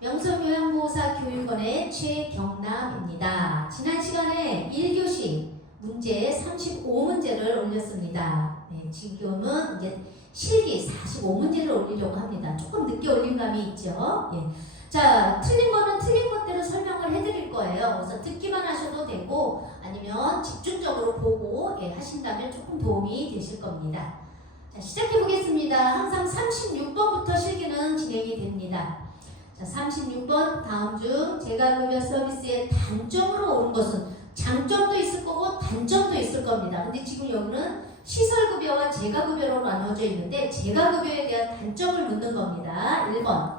명성요양보호사 교육원의 최경남입니다. 지난 시간에 1교시 문제 35문제를 올렸습니다. 네, 지금은 이제 실기 45문제를 올리려고 합니다. 조금 늦게 올린 감이 있죠. 예. 자, 틀린 거는 틀린 것대로 설명을 해드릴 거예요. 그래서 듣기만 하셔도 되고 아니면 집중적으로 보고 하신다면 조금 도움이 되실 겁니다. 자, 시작해 보겠습니다. 항상 36번부터 실기는 진행이 됩니다. 자, 36번 다음 중 재가급여 서비스의 단점으로 오른 것은 장점도 있을 거고 단점도 있을 겁니다. 근데 지금 여기는 시설급여와 재가급여로 나눠져 있는데 재가급여에 대한 단점을 묻는 겁니다. 1번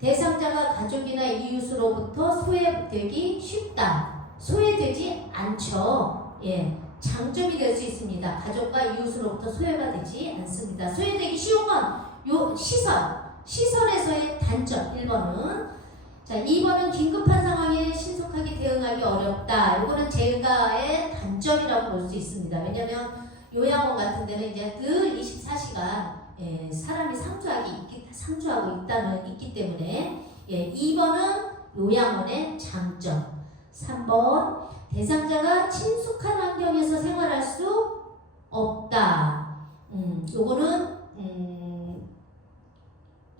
대상자가 가족이나 이웃으로부터 소외되기 쉽다. 소외되지 않죠. 예, 장점이 될 수 있습니다. 가족과 이웃으로부터 소외가 되지 않습니다. 소외되기 쉬운 건 요 시설에서의 단점 1번은. 자, 2번은 긴급한 상황에 신속하게 대응하기 어렵다. 이거는 재가의 단점이라고 볼 수 있습니다. 왜냐하면 요양원 같은 데는 이제 늘 24시간 사람이 상주하고 있기 때문에 2번은 요양원의 장점. 3번 대상자가 친숙한 환경에서 생활할 수 없다. 요거는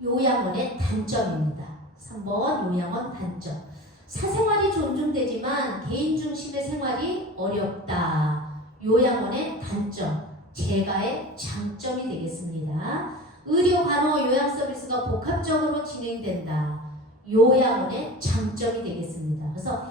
요양원의 단점입니다. 3번 요양원 단점. 사생활이 존중되지만 개인 중심의 생활이 어렵다. 요양원의 단점. 재가의 장점이 되겠습니다. 의료, 간호, 요양 서비스가 복합적으로 진행된다. 요양원의 장점이 되겠습니다. 그래서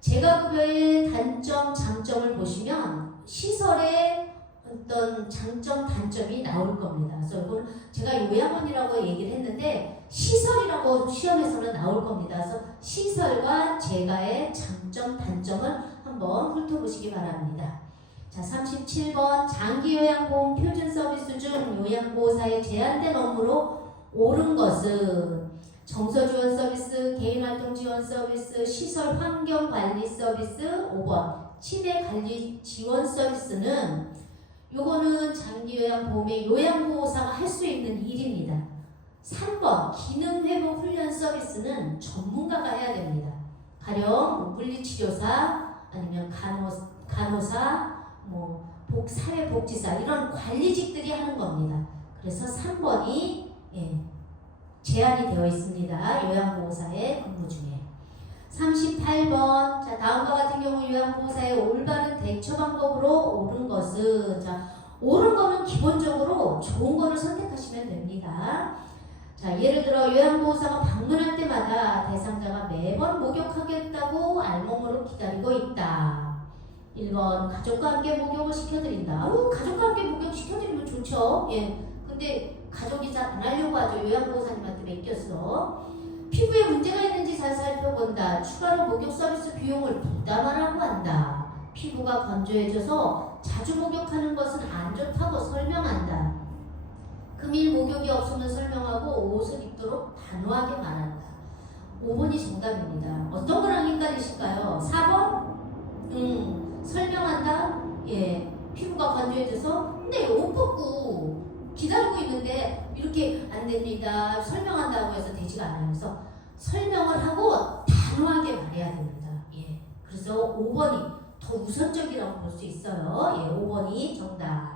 재가급여의 단점, 장점을 보시면 시설의 어떤 장점, 단점이 나올 겁니다. 그래서 이건 제가 요양원이라고 얘기를 했는데 시설이라고 시험에서는 나올 겁니다. 그래서 시설과 재가의 장점, 단점을 한번 훑어보시기 바랍니다. 자, 37번 장기요양보험 표준 서비스 중 요양보호사의 제한된 업무로 옳은 것은 정서지원 서비스, 개인활동 지원 서비스, 시설 환경관리 서비스. 5번 치매관리 지원 서비스는 요거는 장기요양보험의 요양보호사가 할 수 있는 일입니다. 3번 기능회복 훈련 서비스는 전문가가 해야 됩니다. 가령 물리치료사 아니면 간호사, 사회복지사 이런 관리직들이 하는 겁니다. 그래서 3번이 제한이 되어 있습니다. 요양보호사의 근무 중에. 38번. 자, 다음과 같은 경우 요양보호사의 올바른 대처 방법으로 옳은 것은, 자, 옳은 거는 기본적으로 좋은 거를 선택하시면 됩니다. 자, 예를 들어 요양보호사가 방문할 때마다 대상자가 매번 목욕하겠다고 알몸으로 기다리고 있다. 1번 가족과 함께 목욕을 시켜드린다. 가족과 함께 목욕 시켜드리면 좋죠. 근데 가족이 잘 안 하려고 하죠. 요양보호사님한테 맡겼어. 피부에 문제가 있는지 잘 살펴본다. 추가로 목욕 서비스 비용을 부담하라고 한다. 피부가 건조해져서 자주 목욕하는 것은 안 좋다고 설명한다. 금일 목욕이 없으면 설명하고 옷을 입도록 단호하게 말한다. 5번이 정답입니다. 어떤 거랑 헷갈리실까요? 4번? 설명한다? 피부가 건조해져서 근데 옷 벗고 기다리고 있는데 이렇게 안 됩니다. 설명한다고 해서 되지가 않아요. 그래서 설명을 하고 단호하게 말해야 됩니다. 그래서 5번이 더 우선적이라고 볼 수 있어요. 5번이 정답.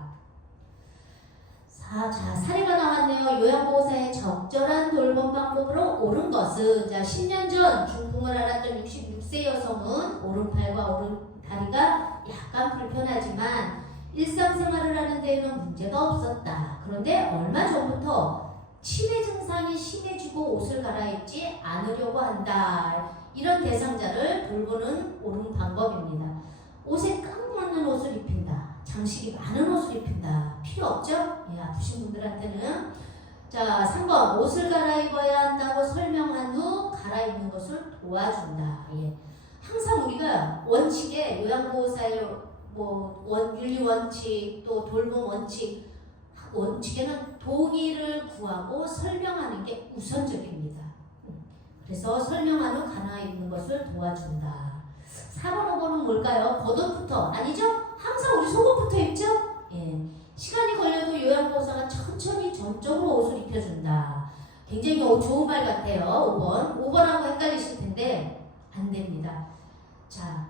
자, 사례가 나왔네요. 요양보호사의 적절한 돌봄 방법으로 옳은 것은, 자, 10년 전 중풍을 앓았던 66세 여성은 오른팔과 오른다리가 약간 불편하지만 일상생활을 하는 데에는 문제가 없었다. 그런데 얼마 전부터 치매 증상이 심해지고 옷을 갈아입지 않으려고 한다. 이런 대상자를 돌보는 옳은 방법입니다. 옷에 꽉 맞는 옷을 입힌다. 장식이 많은 옷을 입힌다. 필요 없죠? 아프신 분들한테는. 자, 3번 오늘 갈아입어야 한다고 설명한 후 갈아입는 것을 도와준다. 항상 우리가 원칙에 요양보호사의 윤리 원칙 또 돌봄 원칙에는 동의를 구하고 설명하는 게 우선적입니다. 그래서 설명한 후 갈아입는 것을 도와준다. 4번, 5번은 뭘까요? 겉옷부터 아니죠? 항상 우리 속옷부터 입죠? 시간이 걸려도 요양보호사가 천천히 전적으로 옷을 입혀준다. 굉장히 좋은 말 같아요. 5번. 5번하고 헷갈리실 텐데 안 됩니다. 자,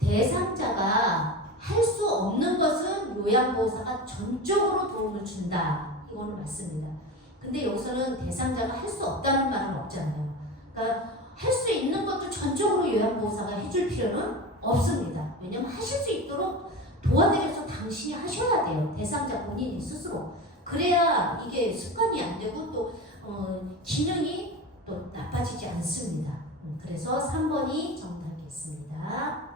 대상자가 할 수 없는 것은 요양보호사가 전적으로 도움을 준다. 이거는 맞습니다. 근데 여기서는 대상자가 할 수 없다는 말은 없잖아요. 그러니까 할 수 있는 것도 전적으로 요양보호사가 해줄 필요는 없습니다. 왜냐면 하실 수 있도록 도와드려서 당신이 하셔야 돼요. 대상자 본인이 스스로. 그래야 이게 습관이 안 되고 또 기능이 또 나빠지지 않습니다. 그래서 3번이 정답이겠습니다.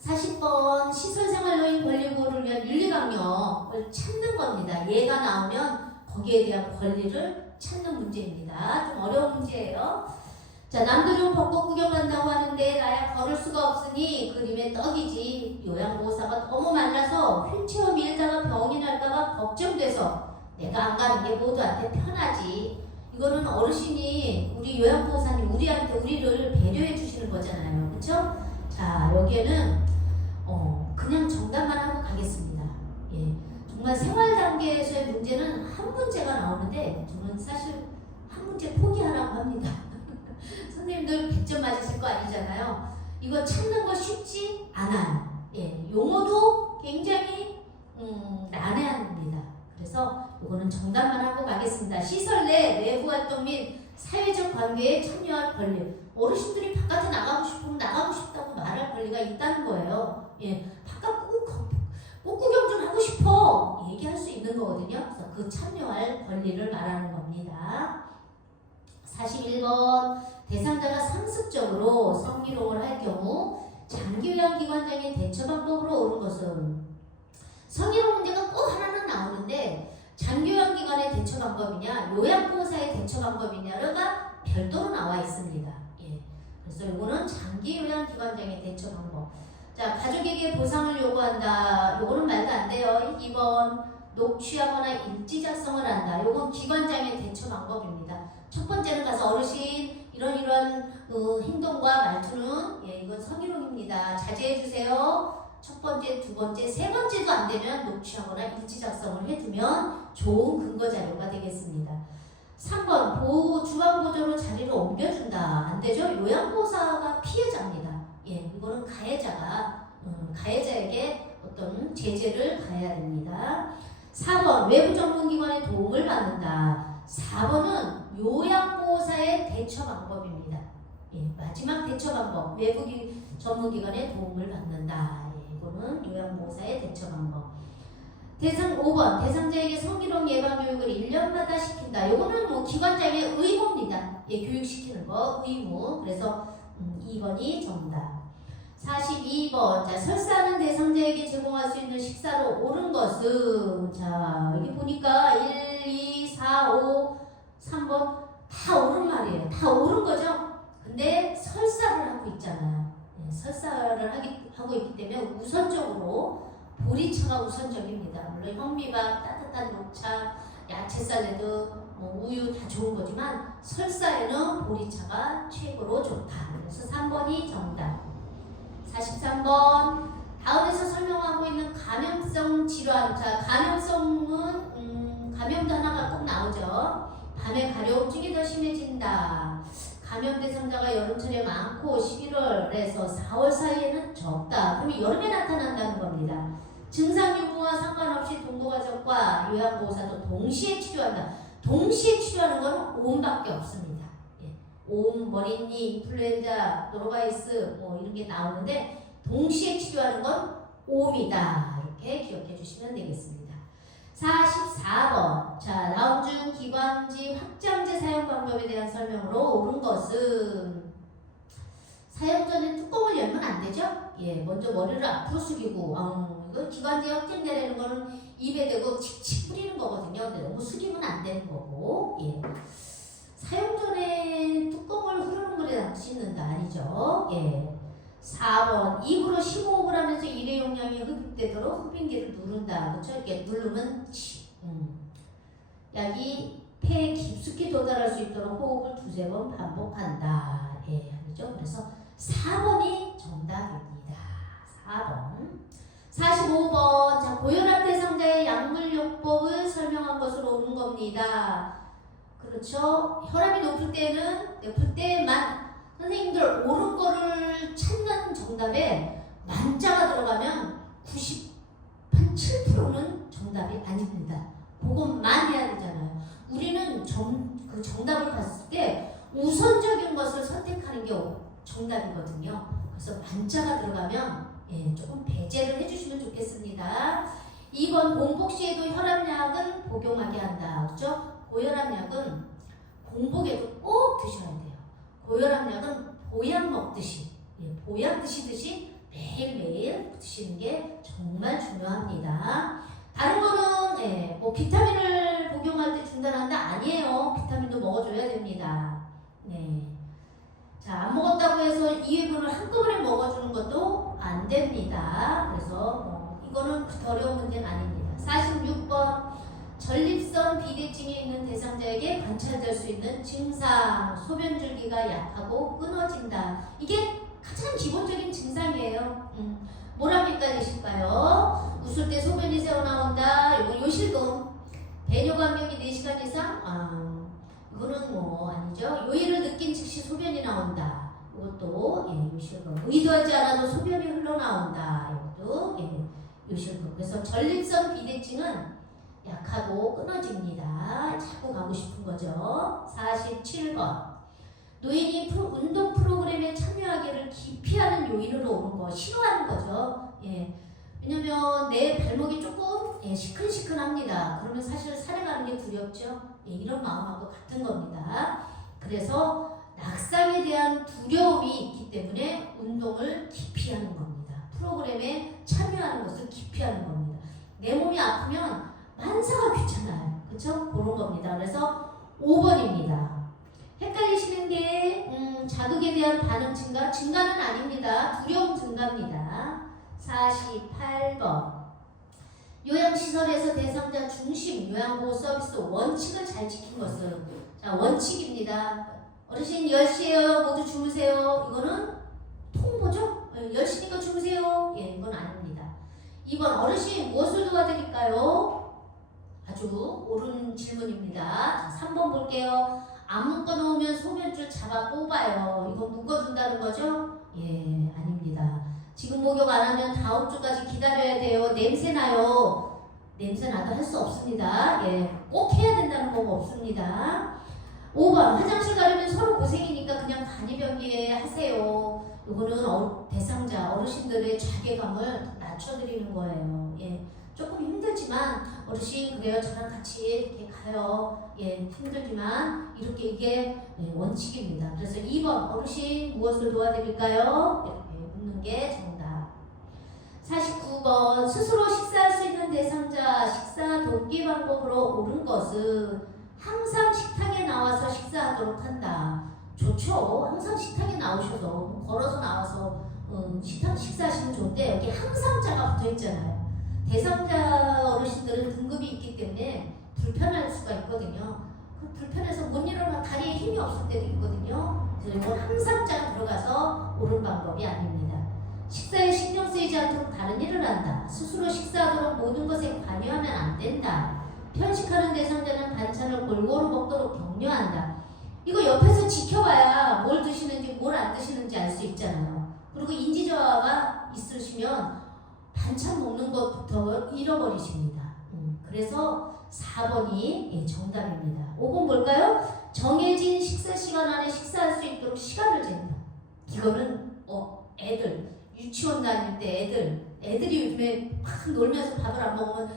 40번 시설생활노인 권리보호를 위한 윤리강령을 찾는 겁니다. 얘가 나오면 거기에 대한 권리를 찾는 문제입니다. 좀 어려운 문제예요. 자, 남들은 벚꽃 구경 간다고 하는데 나야 걸을 수가 없으니 그림의 떡이지. 요양보호사가 너무 말라서 휠체어 밀다가 병이 날까봐 걱정돼서 내가 안 가는 게 모두한테 편하지. 이거는 어르신이 우리 요양보호사님 우리를 배려해 주시는 거잖아요. 그렇죠? 자, 여기에는 그냥 정답만 하고 가겠습니다. 예, 정말 생활 단계에서의 문제는 한 문제가 나오는데 저는 사실 한 문제 포기하라고 합니다. 선생님들 100점 맞으실 거 아니잖아요. 이거 찾는 거 쉽지 않아요. 예, 용어도 굉장히 난해합니다. 그래서 이거는 정답만 하고 가겠습니다. 시설 내 내부 활동 및 사회적 관계에 참여할 권리. 어르신들이 바깥에 나가고 싶으면 나가고 싶다고 말할 권리가 있다는 거예요. 예, 바깥 꽃구경 좀 하고 싶어 얘기할 수 있는 거거든요. 그래서 그 참여할 권리를 말하는 겁니다. 41번 대상자가 상습적으로 성희롱을 할 경우 장기요양기관장의 대처 방법으로 옳은 것은 성희롱 문제가 꼭 하나는 나오는데 장기요양기관의 대처 방법이냐 요양보호사의 대처 방법이냐가 별도로 나와 있습니다. 예. 그래서 이거는 장기요양기관장의 대처 방법. 자, 가족에게 보상을 요구한다. 요거는 말도 안 돼요. 2번 녹취하거나 일지 작성을 한다. 요건 기관장의 대처 방법입니다. 첫 번째는 가서 어르신 이런 행동과 말투는 이건 성희롱입니다. 자제해 주세요. 첫 번째, 두 번째, 세 번째도 안 되면 녹취하거나 일지 작성을 해두면 좋은 근거 자료가 되겠습니다. 3번 주방보조로 자리를 옮겨준다. 안 되죠? 요양보호사가 피해자입니다. 예, 이거는 가해자에게 어떤 제재를 가해야 됩니다. 4번 외부 전문기관의 도움을 받는다. 4번은 요양보호사의 대처 방법입니다. 예, 마지막 대처 방법 외부 전문기관의 도움을 받는다. 예, 이거는 요양보호사의 대처 방법. 5번 대상자에게 성희롱 예방 교육을 1년마다 시킨다. 이거는 기관장의 의무입니다. 예, 교육시키는 거 의무. 그래서 2번이 정답. 42번 자 설사하는 대상자에게 제공할 수 있는 식사로 옳은 것은 자 여기 보니까 1, 2, 4, 5, 3번 다 옳은 말이에요. 다 옳은 거죠. 근데 설사를 하고 있잖아요. 네, 설사를 하고 있기 때문에 우선적으로 보리차가 우선적입니다. 물론 현미밥, 따뜻한 녹차, 야채 샐러드, 우유 다 좋은 거지만 설사에는 보리차가 최고로 좋다. 그래서 3번이 정답. 43번 다음에서 설명하고 있는 감염성 질환. 자, 감염성은 감염도 하나가 꼭 나오죠. 밤에 가려움증이 더 심해진다. 감염 대상자가 여름철에 많고 11월에서 4월 사이에는 적다. 그러면 여름에 나타난다는 겁니다. 증상 유무와 상관없이 동거가족과 요양보호사도 동시에 치료한다. 동시에 치료하는 건 오음밖에 없습니다. 예. 오음, 머리니, 인플루엔자, 노로바이러스 이런 게 나오는데 동시에 치료하는 건 오음이다. 이렇게 기억해 주시면 되겠습니다. 44번 자 다음 중 기관지 확장제 사용 방법에 대한 설명으로 옳은 것은 사용 전에 뚜껑을 열면 안 되죠? 예, 먼저 머리를 앞으로 숙이고 이거 기관지 확장제라는 거는 입에 대고 칙칙 뿌리는 거거든요. 근데 너무 숙이면 안 되는 거고 예. 사용 전에 뚜껑을 흐르는 물에 담치는다 아니죠? 예. 4번 입으로 심호흡을 하면서 일회용량이 흡입되도록 흡인기를 누른다. 그렇죠? 이렇게 누르면 약이 폐에 깊숙이 도달할 수 있도록 호흡을 2-3번 반복한다. 예, 아니죠? 그래서 4번이 정답입니다. 4번. 45번. 자, 고혈압 대상자의 약물요법을 설명한 것으로 옳은 겁니다. 그렇죠. 혈압이 높을 때만 선생님들 옳은 거를 찾는 정답에 만자가 들어가면 97%는 정답이 아닙니다. 그것만 해야 되잖아요. 우리는 그 정답을 봤을 때 우선적인 것을 선택하는 게 정답이거든요. 그래서 만자가 들어가면 조금 배제를 해주시면 좋겠습니다. 2번 공복 시에도 혈압약은 복용하게 한다. 그렇죠? 고혈압약은 공복에도 꼭 드셔야 돼요. 고혈압약은 보약 먹듯이 보약 드시듯이 매일매일 드시는 게 정말 중요합니다. 다른 거는 뭐 비타민을 복용할 때 중단한다? 아니에요. 비타민도 먹어줘야 됩니다. 자, 안 먹었다고 해서 2회분을 한꺼번에 먹어주는 것도 안 됩니다. 그래서 이거는 그렇게 어려운 문제는 아닙니다. 46번 전립선 비대증이 있는 대상자에게 관찰될 수 있는 증상, 소변줄기가 약하고 끊어진다. 이게 가장 기본적인 증상이에요. 뭐랍니까 되실까요? 웃을 때 소변이 새어나온다. 이거 요실금. 배뇨간격이 4시간 이상? 이거는 뭐 아니죠. 요일을 느낀 즉시 소변이 나온다. 이것도 요실금. 의도하지 않아도 소변이 흘러나온다. 이것도 요실금. 그래서 전립선 비대증은 약하고 끊어집니다. 자꾸 가고 싶은 거죠. 47번. 노인이 운동 프로그램에 참여하기를 기피하는 요인으로 오는 거, 싫어하는 거죠. 왜냐면 내 발목이 조금 시큰시큰합니다. 그러면 사실 산에 가는 게 두렵죠. 이런 마음하고 같은 겁니다. 그래서 낙상에 대한 두려움이 있기 때문에 운동을 기피하는 겁니다. 프로그램에 참여하는 것을 기피하는 겁니다. 내 몸이 아프면 만사가 귀찮아요. 그렇죠? 그런 겁니다. 그래서 5번입니다. 헷갈리시는 게 자극에 대한 반응 증가는 아닙니다. 두려움 증가입니다. 48번 요양시설에서 대상자 중심 요양보호 서비스 원칙을 잘 지킨 것은 자 원칙입니다. 어르신 10시에요. 모두 주무세요. 이거는 통보죠? 10시니까 주무세요. 이건 아닙니다. 2번 어르신 무엇을 도와드릴까요? 아주 옳은 질문입니다. 자, 3번 볼게요. 안 묶어놓으면 소변줄 잡아 뽑아요. 이거 묶어준다는 거죠? 아닙니다. 지금 목욕 안 하면 다음 주까지 기다려야 돼요. 냄새 나요. 냄새 나도 할 수 없습니다. 꼭 해야 된다는 거 없습니다. 5번 화장실 가려면 서로 고생이니까 그냥 간이병기에 하세요. 이거는 대상자 어르신들의 자괴감을 낮춰드리는 거예요. 조금 힘들지만 어르신 그래요 저랑 같이 이렇게 가요. 힘들지만 이렇게 이게 원칙입니다. 그래서 2번 어르신 무엇을 도와드릴까요? 이렇게 묻는 게 정답. 49번 스스로 식사할 수 있는 대상자 식사 돕기 방법으로 옳은 것은 항상 식탁에 나와서 식사하도록 한다. 좋죠. 항상 식탁에 나오셔서 걸어서 나와서 식사하시면 좋은데 여기 항상자가 붙어있잖아요. 대상자 어르신들은 등급이 있기 때문에 불편할 수가 있거든요. 불편해서 못 일어나 다리에 힘이 없을 때도 있거든요. 그래서 이건 항상자가 들어가서 옳은 방법이 아닙니다. 식사에 신경 쓰이지 않도록 다른 일을 한다. 스스로 식사하도록 모든 것에 관여하면 안 된다. 편식하는 대상자는 반찬을 골고루 먹도록 격려한다. 이거 옆에서 지켜봐야 뭘 드시는지 뭘 안 드시는지 알 수 있잖아요. 그리고 인지저하가 있으시면 반찬 먹는 것부터 잃어버리십니다. 그래서 4번이 정답입니다. 5번 뭘까요? 정해진 식사 시간 안에 식사할 수 있도록 시간을 잰다. 이거는 애들 유치원 다닐 때 애들이 요즘에 막 놀면서 밥을 안 먹으면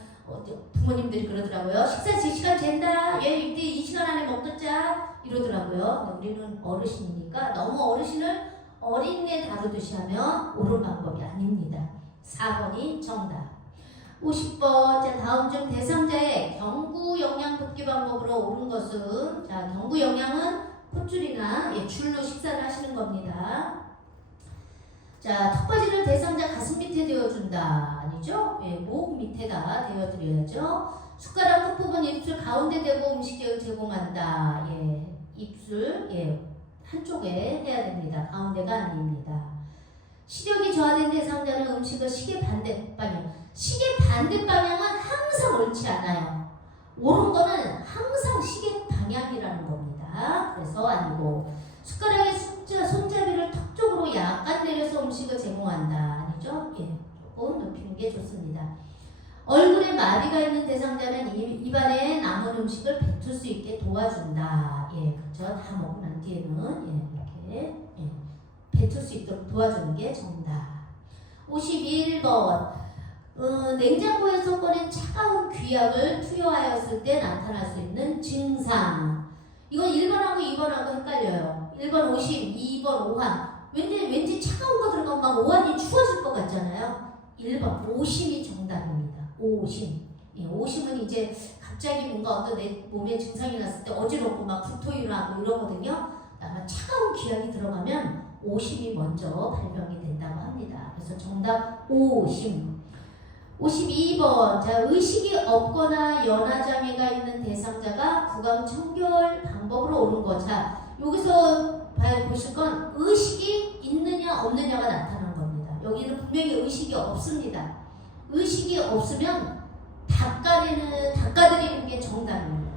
부모님들이 그러더라고요. 식사 제 시간 잰다. 얘 이때 이 시간 안에 먹자 이러더라고요. 우리는 어르신이니까 너무 어르신을 어린애 다루듯이 하면 옳은 방법이 아닙니다. 4번이 정답. 50번 자 다음 중 대상자의 경구 영양 돕기 방법으로 옳은 것은 자 경구 영양은 콧줄이나 줄로 식사를 하시는 겁니다. 자 턱받이를 대상자 가슴 밑에 대어준다. 아니죠? 목 밑에다 대어드려야죠. 숟가락 끝부분 입술 가운데 대고 음식을 제공한다. 입술 한쪽에 해야 됩니다. 가운데가 아닙니다. 시력이 저하된 대상자는 음식을 시계 반대 방향. 시계 반대 방향은 항상 옳지 않아요. 옳은 거는 항상 시계 방향이라는 겁니다. 그래서 아니고 숟가락에 손잡이를 턱 쪽으로 약간 내려서 음식을 제공한다. 아니죠? 예, 조금 높이는 게 좋습니다. 얼굴에 마비가 있는 대상자는 입안에 남은 음식을 뱉을 수 있게 도와준다. 예, 그렇죠. 다 먹고 난 뒤에는 이렇게 뱉을 수 있도록 도와주는 게 정답. 51번. 냉장고에서 꺼낸 차가운 귀약을 투여하였을 때 나타날 수 있는 증상. 이건 1번하고 2번하고 헷갈려요. 1번 오심, 2번 오한. 왠지 차가운 거 들어가면 막 오한이 추워질 것 같잖아요. 1번 오심이 정답입니다. 오심. 예, 오심은 이제 갑자기 뭔가 어떤 내 몸에 증상이 났을 때 어지럽고 막 구토일어나고 이러거든요. 아마 차가운 귀약이 들어가면 오심이 먼저 발병이 된다고 합니다. 그래서 정답 오심. 52번. 자, 의식이 없거나 연화장애가 있는 대상자가 구강 청결 방법으로 옳은 거. 자, 여기서 보실 건 의식이 있느냐 없느냐가 나타나는 겁니다. 여기는 분명히 의식이 없습니다. 의식이 없으면 닦아드리는 게 정답입니다.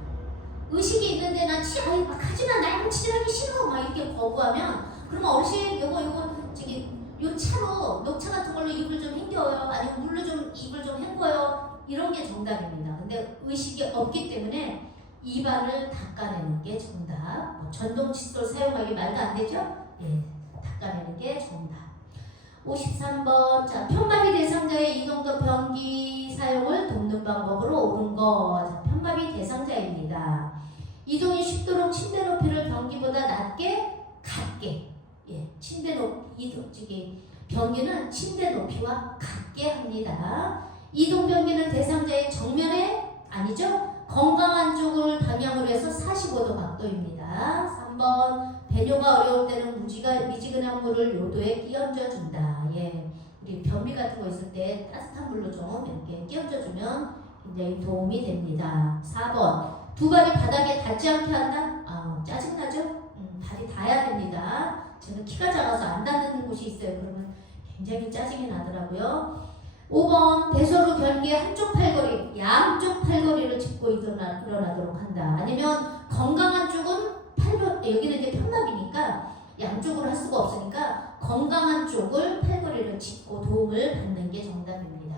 의식이 있는데 난 막 하지마, 나 이거 치질하기 싫어 막 이렇게 거부하면, 그러면 어르신 요거 요 차로 녹차 같은 걸로 입을 좀 헹겨요, 아니면 물로 좀 입을 좀 헹궈요, 이런 게 정답입니다. 근데 의식이 없기 때문에 입안을 닦아내는 게 정답. 전동 칫솔 사용하기 말도 안 되죠? 예, 닦아내는 게 정답. 53번. 자, 편마비 대상자의 이동도 변기 사용을 돕는 방법으로 옳은 거. 자, 편마비 대상자입니다. 이동이 쉽도록 침대 높이를 변기보다 낮게 같게. 예, 침대 높이 변기는 침대 높이와 같게 합니다. 이동 변기는 대상자의 정면에 아니죠? 건강한 쪽을 방향으로 해서 45도 각도입니다. 3번. 배뇨가 어려울 때는 미지근한 물을 요도에 끼얹어 준다. 예, 우리 변비 같은 거 있을 때 따뜻한 물로 좀 이렇게 끼얹어 주면 굉장히 도움이 됩니다. 4번. 두 발이 바닥에 닿지 않게 한다? 짜증나죠? 발이 닿아야 됩니다. 저는 키가 작아서 안 닿는 곳이 있어요. 그러면 굉장히 짜증이 나더라고요. 5번. 배서로 변기의 한쪽 팔걸이, 양쪽 팔걸이를 짚고 일어나도록 한다. 아니면 건강한 쪽은 여기는 이제 편마비니까 양쪽으로 할 수가 없으니까 건강한 쪽을 팔걸이를 짚고 도움을 받는 게 정답입니다.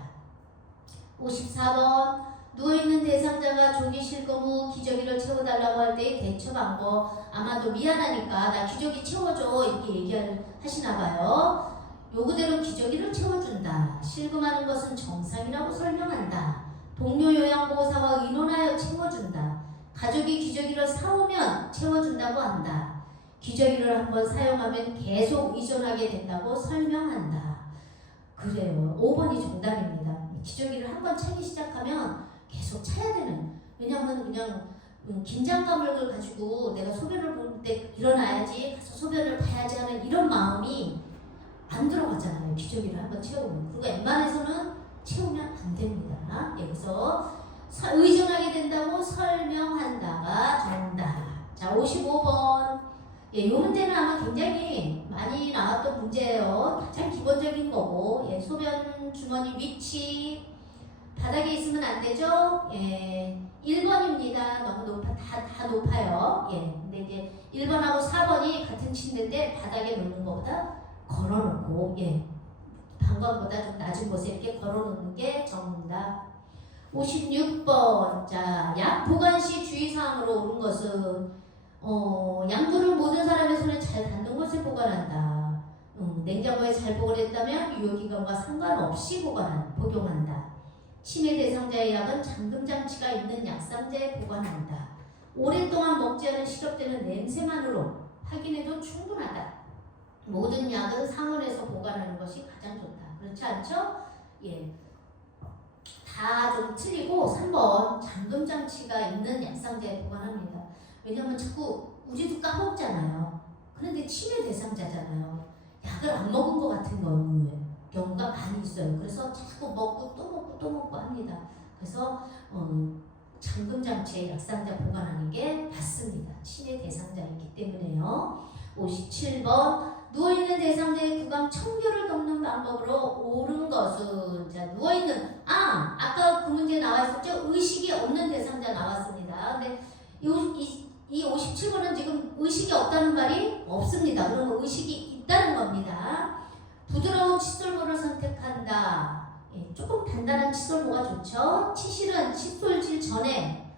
54번. 누워있는 대상자가 조기 실검 후 기저귀를 채워달라고 할 때의 대처 방법. 아마도 미안하니까 나 기저귀 채워줘 이렇게 얘기하시나봐요. 요구대로 기저귀를 채워준다. 실금하는 것은 정상이라고 설명한다. 동료 요양보호사와 의논하여 채워준다. 가족이 기저귀를 사오면 채워준다고 한다. 기저귀를 한번 사용하면 계속 의존하게 된다고 설명한다. 그래요. 5번이 정답입니다. 기저귀를 한번 차기 시작하면 계속 차야 되는, 왜냐하면 그냥 긴장감을 가지고 내가 소변을 볼 때 일어나야지, 가서 소변을 봐야지 하는 이런 마음이 안 들어가잖아요. 기저귀를 한번 채우면. 그리고 웬만해서는 채우면 안 됩니다. 여기서 의존하게 된다고 설명한다가 정답. 자, 55번. 예, 이 문제는 아마 굉장히 많이 나왔던 문제예요. 가장 기본적인 거고, 예, 소변 주머니 위치 바닥에 있으면 안 되죠. 예, 1번입니다. 너무 다 높아요. 예, 근데 이제 1번하고 4번이 같은 침대인데 바닥에 놓는 것보다 걸어놓고, 예, 방광보다 좀 낮은 곳에 이렇게 걸어놓는 게 정답. 56번. 자, 약 보관 시 주의사항으로 옳은 것은 약물을 모든 사람의 손에 잘 닿는 곳에 보관한다. 냉장고에 잘 보관했다면 유효기간과 상관없이 복용한다. 치매 대상자의 약은 잠금장치가 있는 약상자에 보관한다. 오랫동안 먹지 않은 시럽되는 냄새만으로 확인해도 충분하다. 모든 약은 상온에서 보관하는 것이 가장 좋다. 그렇지 않죠? 예, 다 좀 틀리고 3번 잠금장치가 있는 약상자에 보관합니다. 왜냐면 자꾸 우리도 까먹잖아요. 그런데 치매 대상자잖아요. 약을 안 먹은 것 같은 경우가 많이 있어요. 그래서 자꾸 먹고 또 먹고 합니다. 그래서 잠금장치에 약상자 보관하는 게 맞습니다. 치매 대상자이기 때문에요. 57번 누워있는 대상자의 구강 청결을 돕는 방법으로 옳은 것은 자 누워있는 아까 그 문제 나와있었죠? 의식이 없는 대상자 나왔습니다. 근데 이 57번은 지금 의식이 없다는 말이 없습니다. 그러면 의식이 있다는 겁니다. 부드러운 칫솔모를 선택한다. 예, 조금 단단한 칫솔모가 좋죠. 치실은 칫솔질 전에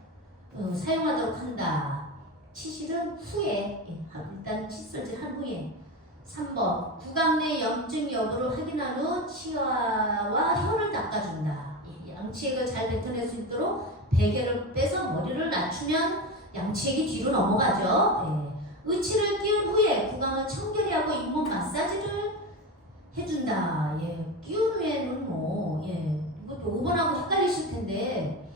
사용하도록 한다. 치실은 후에 일단 칫솔질 한 후에. 3번 구강 내 염증 여부를 확인한 후 치아와 혀를 닦아준다. 예, 양치액을 잘 뱉어낼 수 있도록 베개를 빼서 머리를 낮추면 양치액이 뒤로 넘어가죠. 예. 의치를 끼운 후에 구강을 청결히 하고 잇몸 마사지를 해준다. 예. 끼운 후에는 이것도 5번하고 헷갈리실 텐데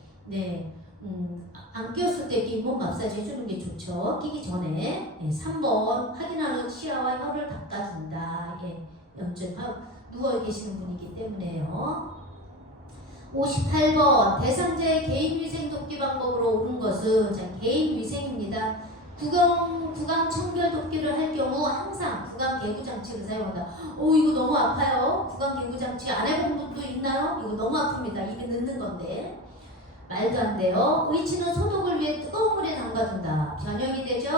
안 끼웠을 때 잇몸 마사지 해주는 게 좋죠. 끼기 전에. 3번 확인한 후 치아와 혀를 닦아준다. 염증하고 누워 계시는 분이기 때문에요. 58번 대상자의 개인위생 돕기 방법으로 옳은 것은 자 개인위생입니다. 구강 청결 돕기를 할 경우 항상 구강 개구 장치를 사용한다. 이거 너무 아파요. 구강 개구 장치 안 해본 분도 있나요? 이거 너무 아픕니다. 입에 넣는 건데 말도 안 돼요. 의치는 소독을 위해 뜨거운 물에 담가둔다. 변형이 되죠.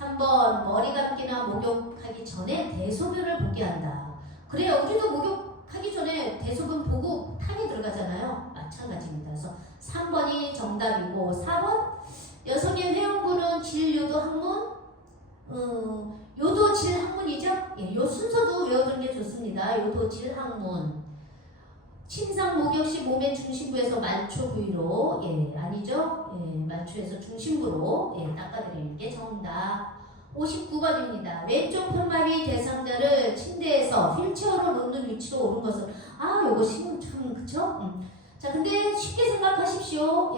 3번 머리 감기나 목욕하기 전에 대소변을 보게 한다. 그래요. 우리도 목욕하기 전에 대소변 보고 탕이 들어가잖아요. 마찬가지입니다. 그래서 3번이 정답이고 4번 여성의 회원군은 질요도 항문 요도 질 항문이죠. 요 순서도 외워두는 게 좋습니다. 요도 질 항문 침상 목욕 시 몸의 중심부에서 말초 부위로 아니죠. 말초에서 중심부로 닦아드리는 게 정답. 59번입니다. 왼쪽 편마비 대상자를 침대에서 휠체어로 놓는 위치로 옳은 것은 요거 참 그쵸? 자 근데 쉽게 생각하십시오.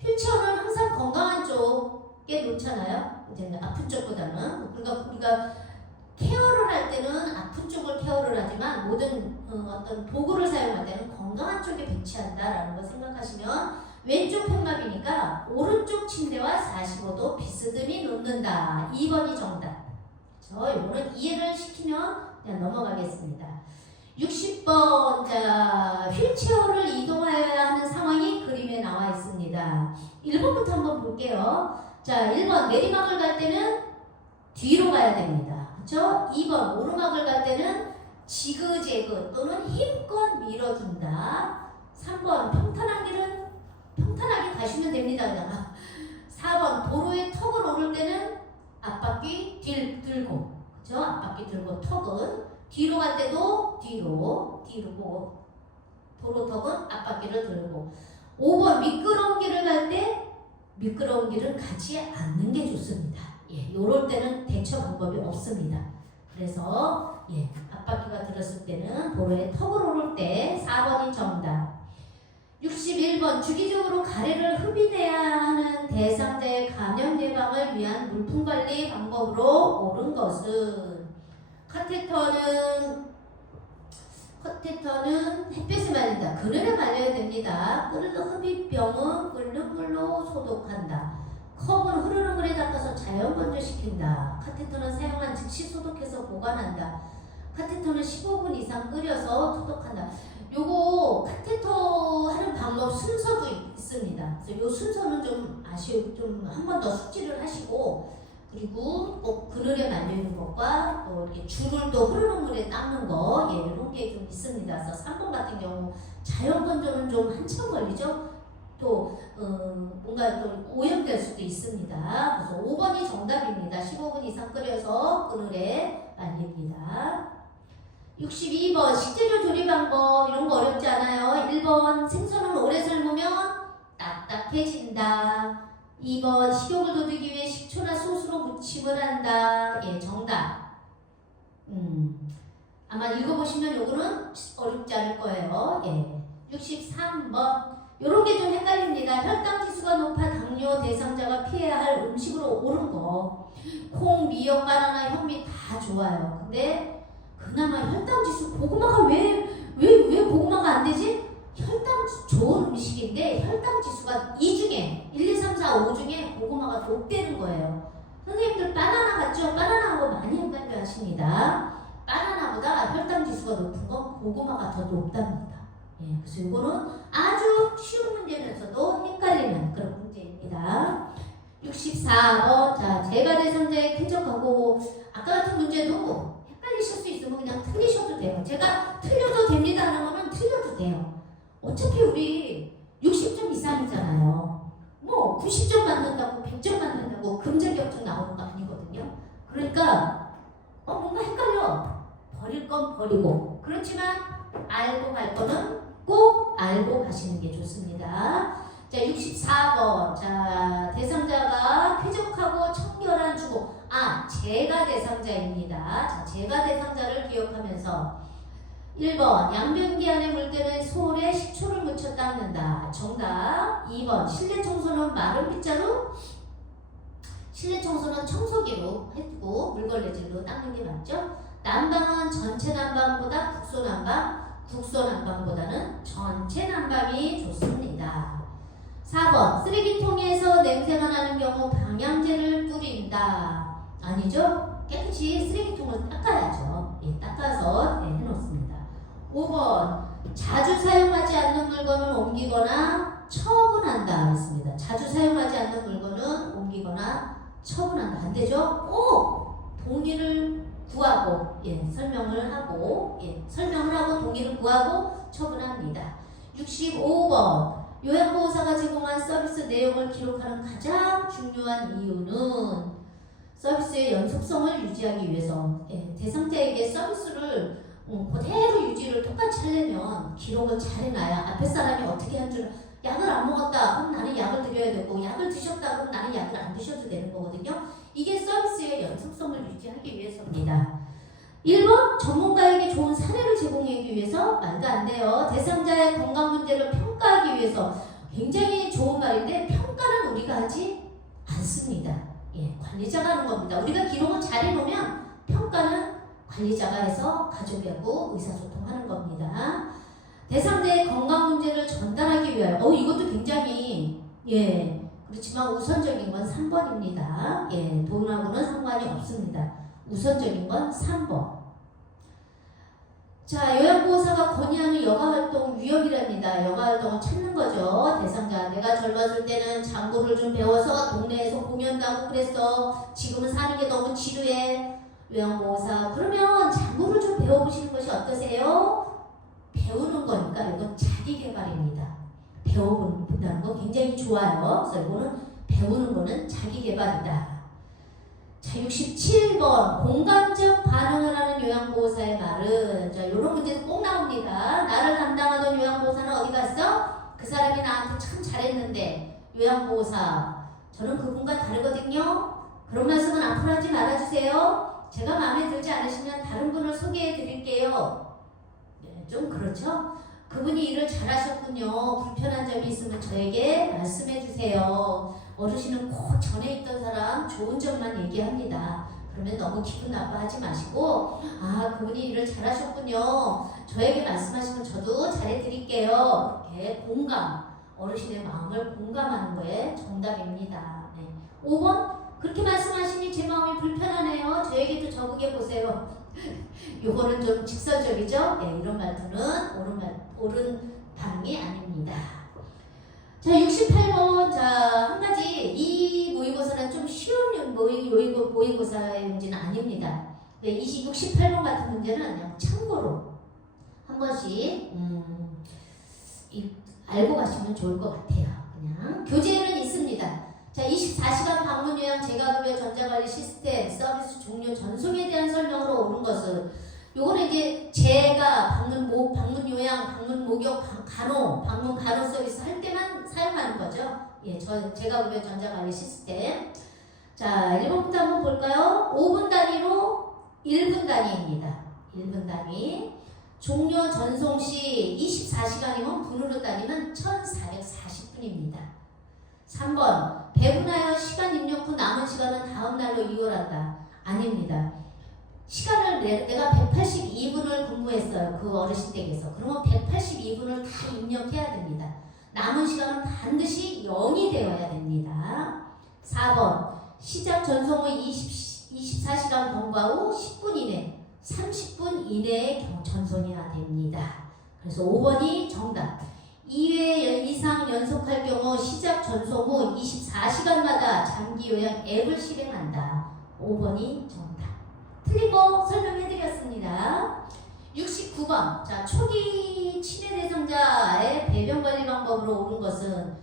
휠체어는 항상 건강한 쪽에 놓잖아요. 이제 아픈 쪽보다는. 그러니까 우리가 케어를 할 때는 아픈 쪽을 케어를 하지만 모든 어떤 도구를 사용할 때는 건강한 쪽에 배치한다라는 거 생각하시면 왼쪽 편마비니까 오른쪽 침대와 45도 비스듬히 놓는다. 2번이 정답. 이거는 이해를 시키면 그냥 넘어가겠습니다. 60번 자 휠체어를 이동하여야 하는 상황이 그림에 나와 있습니다. 1번부터 한번 볼게요. 자 1번 내리막을 갈 때는 뒤로 가야 됩니다. 그렇죠? 2번 오르막을 갈 때는 지그재그 또는 힘껏 밀어준다. 3번 평탄한 길은 평탄하게 가시면 됩니다. 그냥. 4번 도로에 턱을 오를 때는 앞바퀴 들고 그렇죠? 앞바퀴 들고 턱은 뒤로 갈 때도 뒤로 도로 턱은 앞바퀴를 들고 5번 미끄러운 길을 갈 때 미끄러운 길은 가지 않는 게 좋습니다. 요럴 때는 대처 방법이 없습니다. 그래서 앞바퀴가 들었을 때는 도로에 턱을 오를 때 4번이 정답. 61번 주기적으로 가래를 흡입해야 하는 대상자의 감염 예방을 위한 물품관리 방법으로 옳은 것은 카테터는 햇볕에 말린다. 그늘에 말려야 됩니다. 끓는 흡입병은 끓는 물로 소독한다. 컵은 흐르는 물에 닦아서 자연 건조시킨다. 카테터는 사용한 즉시 소독해서 보관한다. 카테터는 15분 이상 끓여서 소독한다. 요거 카테터 하는 방법 순서도 있습니다. 그래서 요 순서는 좀 한 번 더 숙지를 하시고 그리고 꼭 그늘에 말리는 것과 또 이렇게 줄을 또 흐르는 물에 닦는 거 이런 게 좀 있습니다. 그래서 3번 같은 경우 자연 건조는 좀 한참 걸리죠. 또 뭔가 또 오염될 수도 있습니다. 그래서 5번이 정답입니다. 15분 이상 끓여서 그늘에 말립니다. 62번 식재료 조리 방법 이런 거 어렵지 않아요. 1번 생선은 오래 삶으면 딱딱해진다. 2번 식욕을 돋우기 위해 식초나 소스로 무침을 한다. 정답. 아마 읽어보시면 요거는 어렵지 않을 거예요. 63번 요런 게 좀 헷갈립니다. 혈당 지수가 높아 당뇨 대상자가 피해야 할 음식으로 옳은 거. 콩, 미역, 바나나, 현미 다 좋아요. 근데 그나마 혈당 지수 고구마가 왜 고구마가 안 되지? 혈당 좋은 음식인데 혈당 지수가 2 중에 1, 2, 3, 4, 5 중에 고구마가 높다는 거예요. 선생님들 바나나 같죠? 바나나하고 하십니다. 바나나보다 혈당 지수가 높은 건 고구마가 더 높답니다. 예, 그래서 이거는 아주 쉬운 문제면서도 헷갈리는 그런 문제입니다. 64번. 자, 제가 대상자에 쾌적하고, 아까 같은 문제도 헷갈리실 수 있으면 그냥 틀리셔도 돼요. 제가 틀려도 됩니다 하는 거는 틀려도 돼요. 어차피 우리 60점 이상이잖아요. 뭐 90점 맞는다고 100점 맞는다고 금전격증 나오는 거 아니거든요. 그러니까 뭔가 헷갈려. 버릴 건 버리고, 그렇지만 알고 갈 거는 꼭 알고 가시는 게 좋습니다. 자, 64번. 자, 대상자가 쾌적하고 청결한 주거. 제가 대상자입니다. 자, 제가 대상자를 기억하면서 1번. 양변기 안에 물 때는 소에 식초를 묻혀 닦는다. 정답. 2번. 실내 청소는 마른 빗자루? 실내 청소는 청소기로 해두고 물걸레질로 닦는 게 맞죠? 난방은 전체 난방보다 국소 난방, 국소 난방보다는 전체 난방이 좋습니다. 4번. 쓰레기통에서 냄새가 나는 경우 방향제를 뿌린다. 아니죠? 깨끗이 쓰레기통을 닦아야죠. 예, 닦아서 해놓습니다. 5번. 자주 사용하지 않는 물건을 옮기거나 처분한다 했습니다. 자주 사용하지 않는 물건은 옮기거나 처분한다. 안 되죠? 꼭 동의를 구하고, 설명을 하고, 설명을 하고 동의를 구하고 처분합니다. 65번. 요양보호사가 제공한 서비스 내용을 기록하는 가장 중요한 이유는 서비스의 연속성을 유지하기 위해서. 대상자에게 서비스를 그대로 유지를 똑같이 하려면 기록을 잘 해놔야 앞에 사람이 어떻게 한 줄, 약을 안 먹었다 그럼 나는 약을 드려야 되고, 약을 드셨다 그럼 나는 약을 안 드셔도 되는 거거든요. 이게 서비스의 연속성을 유지하기 위해서입니다. 1번. 전문가에게 좋은 사례를 제공하기 위해서. 말도 안 돼요. 대상자의 건강 문제를 평가하기 위해서. 굉장히 좋은 말인데 평가는 우리가 하지 않습니다. 관리자가 하는 겁니다. 우리가 기록을 잘 해놓으면 평가는 관리자가 해서 가족하고 의사소통하는 겁니다. 대상자의 건강 문제를 전달하기 위하여. 이것도 굉장히 그렇지만 우선적인 건 3번입니다. 돈하고는 상관이 없습니다. 우선적인 건 3번. 자, 요양보호사가 건의하는 여가활동 위협이랍니다. 여가활동을 찾는 거죠. 대상자. 내가 젊었을 때는 장구를 좀 배워서 동네에서 공연도 하고 그랬어. 지금은 사는 게 너무 지루해. 요양보호사. 그러면 장구를 좀 배워보시는 것이 어떠세요? 배우는 거니까 이건 자기개발입니다. 배워본다는 건 굉장히 좋아요. 그래서 이거는 배우는 거는 자기개발이다. 자, 67번. 공감적 반응을 하는 요양보호사의 말은, 자, 요런 문제도 꼭 나옵니다. 나를 담당하던 요양보호사는 어디 갔어? 그 사람이 나한테 참 잘했는데. 요양보호사, 저는 그분과 다르거든요. 그런 말씀은 앞으로 하지 말아주세요. 제가 마음에 들지 않으시면 다른 분을 소개해 드릴게요. 좀 그렇죠? 그분이 일을 잘하셨군요. 불편한 점이 있으면 저에게 말씀해 주세요. 어르신은 꼭 전에 있던 사람 좋은 점만 얘기합니다. 그러면 너무 기분 나빠하지 마시고, 그분이 일을 잘하셨군요. 저에게 말씀하시면 저도 잘해드릴게요. 이렇게 공감, 어르신의 마음을 공감하는 거에 정답입니다. 5번. 그렇게 말씀하시니 제 마음이 불편하네요. 저에게도 적응해 보세요. 요거는 좀 직설적이죠? 이런 말투는 옳은 반응이 아닙니다. 자, 68번. 자, 한 가지. 이 모의고사는 좀 쉬운 모의고사의 문제는 아닙니다. 68번 같은 문제는 그냥 참고로 한 번씩 알고 가시면 좋을 것 같아요. 그냥 교재에는 있습니다. 자, 24시간 방문 요양 재가급여 전자관리 시스템 서비스 종료 전송에 대한 설명으로 오는 것은, 요거는 이제 제가 방문 요양, 방문 목욕, 방문 간호 서비스 할 때만 사용하는 거죠. 재가급여 전자관리 시스템. 자, 1번부터 한번 볼까요? 5분 단위로 1분 단위입니다. 1분 단위. 종료 전송 시 24시간이면 분으로 따지면 1440분입니다. 3번. 배분하여 시간 입력 후 남은 시간은 다음 날로 이월한다. 아닙니다. 시간을 내가 182분을 근무했어요. 그 어르신 댁에서. 그러면 182분을 다 입력해야 됩니다. 남은 시간은 반드시 0이 되어야 됩니다. 4번. 시작 전송 후 24시간 경과 후 10분 이내에 전손해야 됩니다. 그래서 5번이 정답. 2회 이상 연속할 경우 시작 전송 후 24시간마다 장기 요양 앱을 실행한다. 5번이 정답. 틀린 거 설명해드렸습니다. 69번. 자, 초기 치매 대상자의 배변 관리 방법으로 옳은 것은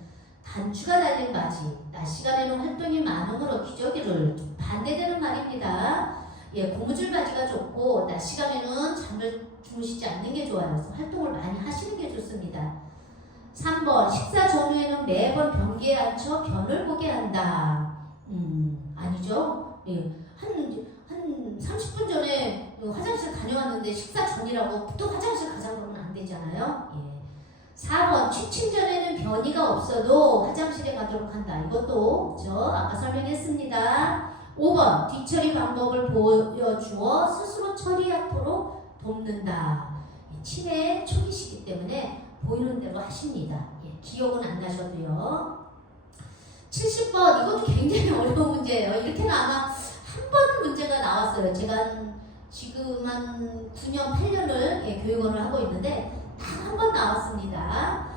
단추가 달린 바지, 낮 시간에는 활동이 많으므로 기저귀를 반대되는 말입니다. 예, 고무줄 바지가 좋고 낮 시간에는 잠을 주무시지 않는 게 좋아요. 그래서 활동을 많이 하시는 게 좋습니다. 3번. 식사 전후에는 매번 변기에 앉혀 변을 보게 한다. 아니죠. 예, 한 30분 전에 화장실 다녀왔는데 식사 전이라고 또 화장실 가자 그러면 안 되잖아요. 예. 4번. 취침 전에는 변이가 없어도 화장실에 가도록 한다. 이것도 아까 설명했습니다. 5번. 뒤처리 방법을 보여주어 스스로 처리하도록 돕는다. 치매 초기시기 때문에 보이는 대로 하십니다. 예, 기억은 안 나셔도요. 70번. 이것도 굉장히 어려운 문제예요. 이렇게는 아마 한 번 문제가 나왔어요. 제가 지금 한 9년, 8년을 교육원을 하고 있는데 딱 한 번 나왔습니다.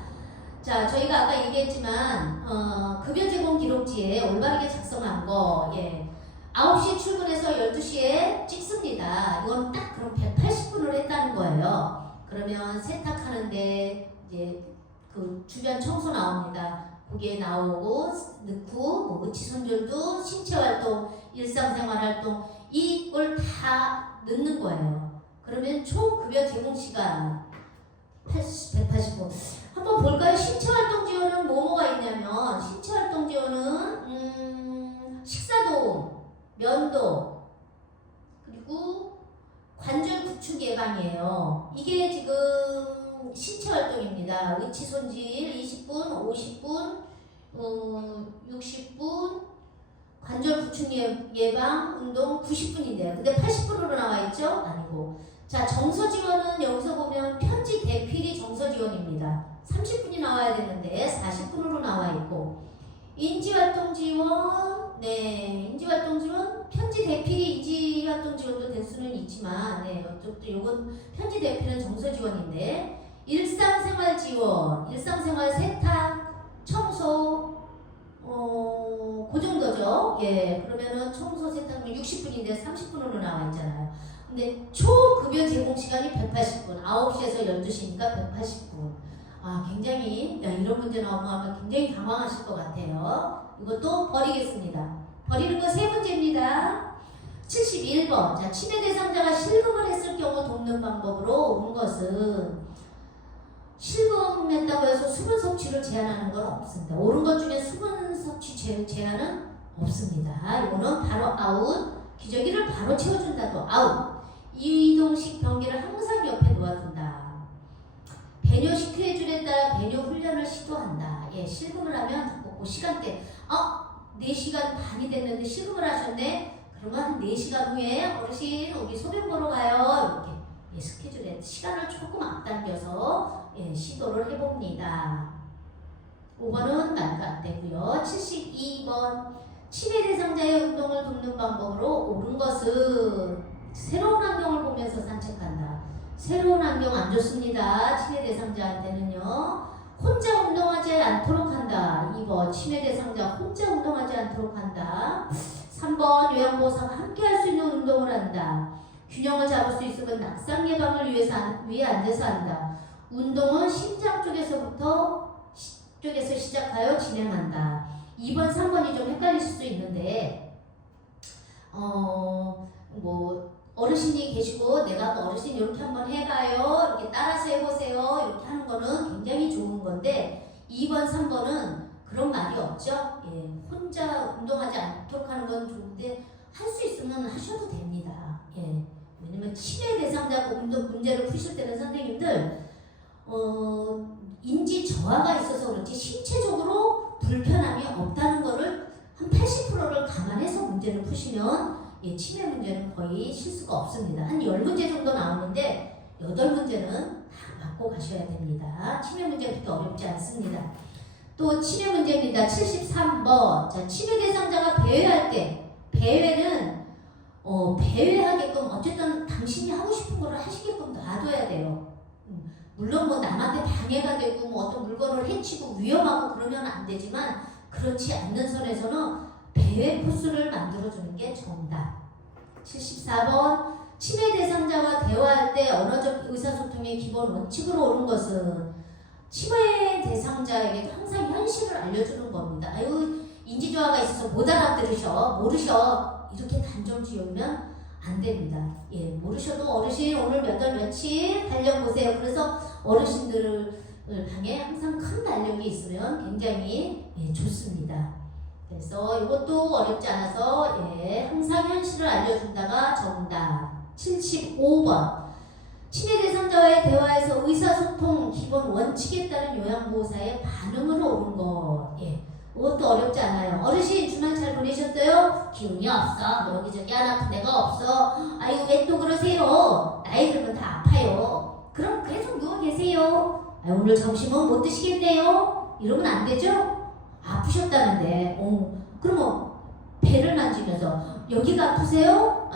자, 저희가 아까 얘기했지만 급여 제공 기록지에 올바르게 작성한 거, 9시 출근해서 12시에 찍습니다. 이건 딱 그럼 180분을 했다는 거예요. 그러면 세탁하는데 이제 그 주변 청소 나옵니다. 거기에 나오고 넣고 의치 손질도 신체활동, 일상생활활동 이걸 다 넣는 거예요. 그러면 총 급여 제공 시간 180분. 한번 볼까요? 신체활동 지원은 뭐가 있냐면 신체활동 지원은 식사도움, 면도, 그리고 관절 구축 예방이에요. 이게 지금 신체활동입니다. 의치 손질 20분, 50분, 60분, 관절 구축 예방 운동 90분인데요. 근데 80분으로 나와 있죠? 아니고. 자, 정서 지원은 여기서 보면 편지 대필이 정서 지원입니다. 30분이 나와야 되는데 40분으로 나와 있고. 인지활동 지원, 인지활동 지원, 편지 대필이 인지활동 지원도 될 수는 있지만, 어쨌든 요건 편지 대필은 정서 지원인데, 일상생활 지원, 일상생활 세탁, 청소, 그 정도죠. 예, 그러면은 청소 세탁은 60분인데 30분으로 나와 있잖아요. 근데 초급여 제공 시간이 180분, 9시에서 12시니까 180분. 아, 굉장히, 이런 문제 나오면 아마 굉장히 당황하실 것 같아요. 이것도 버리겠습니다. 버리는 거 3문제입니다. 71번. 자, 치매 대상자가 실금을 했을 경우 돕는 방법으로 온 것은 실금했다고 해서 수분 섭취를 제한하는 건 없습니다. 옳은 것 중에 수분 섭취 제한은 없습니다. 이거는 바로 아웃. 기저귀를 바로 채워준다도 아웃. 이동식 변기를 항상 옆에 놓아둔다. 배뇨 식후해줄에 따라 배뇨 훈련을 시도한다. 예, 실금을 하면 그 시간대 4시간 반이 됐는데 실금을 하셨네? 그러면 한 4시간 후에 어르신 우리 소변 보러 가요. 이렇게 스케줄에 시간을 조금 앞당겨서 시도를 해봅니다. 5번은 말도 안 되고요. 72번. 치매 대상자의 운동을 돕는 방법으로 옳은 것은 새로운 환경을 보면서 산책한다. 새로운 환경 안 좋습니다. 치매 대상자한테는요. 혼자 운동하지 않도록 한다. 2번. 치매 대상자 혼자 운동하지 않도록 한다. 3번. 요양보호사가 함께 할 수 있는 운동을 한다. 균형을 잡을 수 있으면 낙상 예방을 위해 앉아서 한다. 운동은 심장 쪽에서 시작하여 진행한다. 2번, 3번이 좀 헷갈릴 수도 있는데 어르신이 계시고 내가 어르신 이렇게 한번 해봐요. 이렇게 따라서 해보세요. 이렇게 하는 거는 굉장히 좋은 건데 2번, 3번은 그런 말이 없죠. 혼자 운동하지 않도록 하는 건 좋은데 할 수 있으면 하셔도 됩니다. 왜냐면 치매 대상자 문제를 푸실 때는 선생님들 인지 저하가 있어서 그렇지 신체적으로 불편함이 없다는 거를 한 80%를 감안해서 문제를 푸시면 치매 문제는 거의 실수가 없습니다. 한 10문제 정도 나오는데 8문제는 다 맞고 가셔야 됩니다. 치매 문제 그렇게 어렵지 않습니다. 또 치매 문제입니다. 73번. 자, 치매 대상자가 배회할 때 배회는 배회하게끔 어쨌든 당신이 하고 싶은 거를 하시게끔 놔둬야 돼요. 물론 뭐 남한테 방해가 되고 뭐 어떤 물건을 해치고 위험하고 그러면 안 되지만 그렇지 않는 선에서는 배회 코스를 만들어주는 게 정답. 74번 치매 대상자와 대화할 때 언어적 의사소통의 기본 원칙으로 옳은 것은 치매 대상자에게도 항상 현실을 알려주는 겁니다. 아유 인지조화가 있어서 못 알아들으셔 모르셔 이렇게 단정지으면 안 됩니다. 예, 모르셔도 어르신 오늘 몇 월 며칠 달력 보세요. 그래서 어르신들을 향해 항상 큰 달력이 있으면 굉장히 좋습니다. 그래서 이것도 어렵지 않아서 항상 현실을 알려준다가 정답. 75번 치매 대상자와의 대화에서 의사소통 기본 원칙에 따른 요양보호사의 반응으로 옳은 것. 이것도 어렵지 않아요. 어르신 주말 잘 보내셨어요? 기운이 없어. 뭐 여기저기 안 아픈 데가 없어. 아유 왜 또 그러세요? 나이 들면 다 아파요. 그럼 계속 누워 계세요. 아유, 오늘 점심은 못 드시겠네요? 이러면 안 되죠? 아프셨다는데 그러면 배를 만지면서 여기가 아프세요?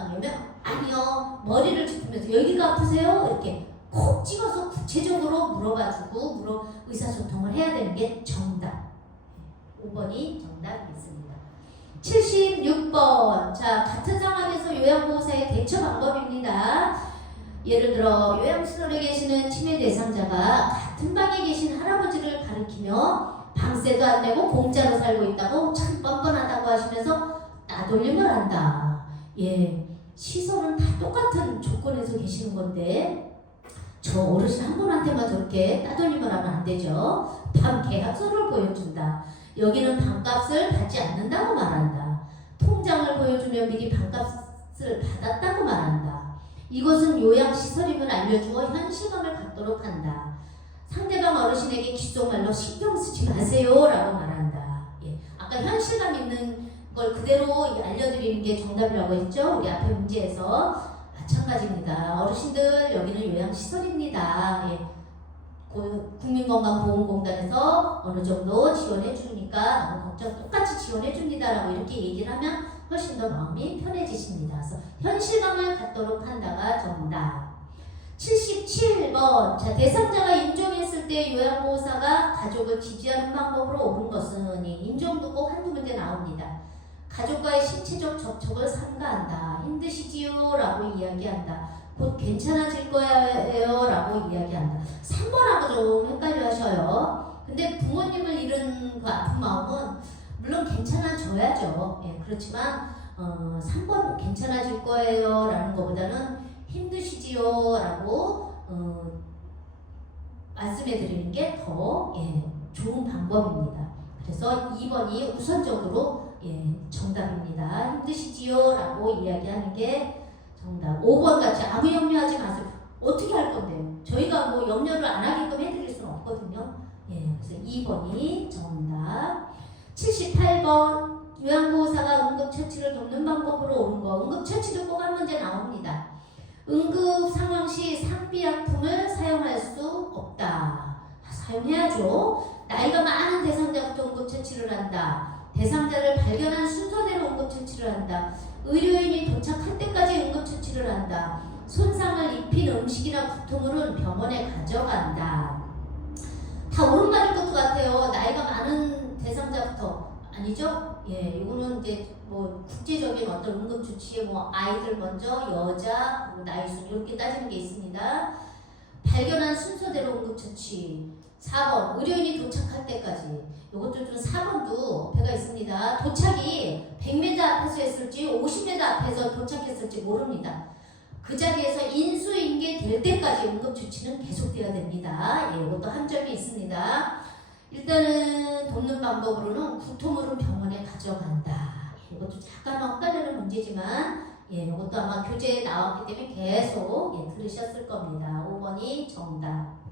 아니요 머리를 짚으면서 여기가 아프세요? 이렇게 콕 찍어서 구체적으로 물어봐주고 의사소통을 해야 되는 게 정답. 5번이 정답이겠습니다. 76번 자 같은 상황에서 요양보호사의 대처 방법입니다. 예를 들어 요양시설에 계시는 치매 대상자가 같은 방에 계신 할아버지를 가리키며 방세도 안 내고 공짜로 살고 있다고 참 뻔뻔하다고 하시면서 따돌림을 한다. 시설은 다 똑같은 조건에서 계시는 건데 저 어르신 한 분한테만 저렇게 따돌림을 하면 안 되죠. 방 계약서를 보여준다. 여기는 방값을 받지 않는다고 말한다. 통장을 보여주면 미리 방값을 받았다고 말한다. 이것은 요양시설임을 알려주어 현실감을 갖도록 한다. 상대방 어르신에게 귓속말로 신경 쓰지 마세요 라고 말한다. 아까 현실감 있는 걸 그대로 알려드리는 게 정답이라고 했죠. 우리 앞에 문제에서 마찬가지입니다. 어르신들 여기는 요양시설입니다. 국민건강보험공단에서 어느 정도 지원해 주니까 너무 걱정 똑같이 지원해 줍니다 라고 이렇게 얘기를 하면 훨씬 더 마음이 편해지십니다. 그래서 현실감을 갖도록 한다가 정답. 77번 자 대상자가 임종했을 때 요양보호사가 가족을 지지하는 방법으로 옳은 것은 임종도 꼭 한두 문제 나옵니다. 가족과의 신체적 접촉을 삼가한다. 힘드시지요? 라고 이야기한다. 곧 괜찮아질 거예요 라고 이야기한다. 3번하고 좀 헷갈려 하셔요. 근데 부모님을 잃은 그 아픈 마음은 물론 괜찮아져야죠. 그렇지만 3번 괜찮아질 거예요 라는 것보다는 힘드시지요 라고 말씀해 드리는 게 더 좋은 방법입니다. 그래서 2번이 우선적으로 정답입니다. 힘드시지요 라고 이야기하는 게 정답. 5번 같이 아무 염려하지 마세요. 어떻게 할 건데요? 저희가 뭐 염려를 안 하게끔 해드릴 수는 없거든요. 그래서 2번이 정답. 78번 요양보호사가 응급처치를 돕는 방법으로 옳은 거. 응급처치도 꼭 한 문제 나옵니다. 응급 상황 시 상비약품을 사용할 수 없다. 사용해야죠. 나이가 많은 대상자부터 응급처치를 한다. 대상자를 발견한 순서대로 응급처치를 한다. 의료인이 도착할 때까지 응급처치를 한다. 손상을 입힌 음식이나 구토물은 병원에 가져간다. 다 옳은 말일 것 같아요. 나이가 많은 대상자부터 아니죠? 이거는 이제 뭐 국제적인 어떤 응급조치에 뭐 아이들 먼저 여자 나이순 이렇게 따지는 게 있습니다. 발견한 순서대로 응급처치. 4번 의료인이 도착할 때까지. 이것도 좀 4번도 배가 있습니다. 도착이 100m 앞에서 했을지 50m 앞에서 도착했을지 모릅니다. 그 자리에서 인수인계 될 때까지 응급조치는 계속돼야 됩니다. 이것도 함정이 있습니다. 일단은 돕는 방법으로는 구토물은 병원에 가져간다. 이것도 약간 엇갈리는 문제지만 이것도 아마 교재에 나왔기 때문에 계속 들으셨을 겁니다. 5번이 정답.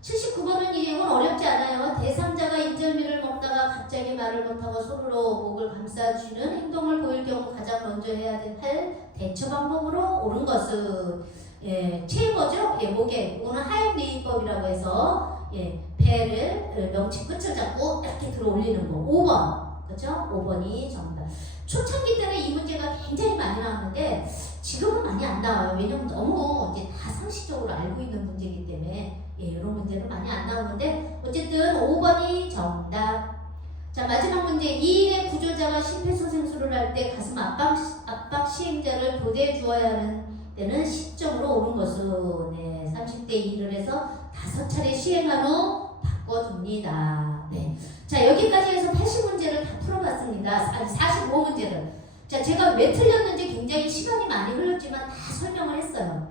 79번은 이건 어렵지 않아요. 대상자가 인절미를 먹다가 갑자기 말을 못하고 서로 목을 감싸주는 행동을 보일 경우 가장 먼저 해야 할 대처 방법으로 옳은 것은 체거죠. 목에 이거는 하임리히법이라고 해서 배를 명치 끝을 잡고 이렇게 들어 올리는 거. 5번 그렇죠? 5번이 정답. 초창기 때는 이 문제가 굉장히 많이 나왔는데 지금은 많이 안 나와요. 왜냐면 너무 이제 다 상식적으로 알고 있는 문제이기 때문에 이런 문제는 많이 안 나오는데 어쨌든 5번이 정답. 자, 마지막 문제. 2인의 구조자가 심폐소생술을 할 때 가슴 압박 시행자를 교대해 주어야 하는 때는 시점으로 옳은 것은 30대 2를 해서 5차례 시행한 후 바꿔줍니다. 네. 자, 여기까지 해서 80문제를 다 풀어봤습니다. 아니, 45문제를. 자, 제가 왜 틀렸는지 굉장히 시간이 많이 흘렀지만 다 설명을 했어요.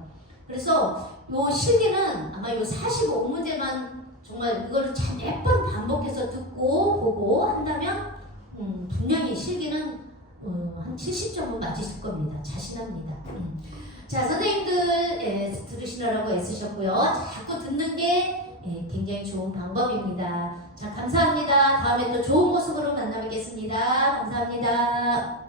그래서 요 실기는 아마 요 45문제만 정말 이거를 몇 번 반복해서 듣고 보고 한다면 분명히 실기는 한 70점은 맞으실 겁니다. 자신합니다. 자, 선생님들 들으시느라고 애쓰셨고요. 자꾸 듣는 게 굉장히 좋은 방법입니다. 자, 감사합니다. 다음에 또 좋은 모습으로 만나뵙겠습니다. 감사합니다.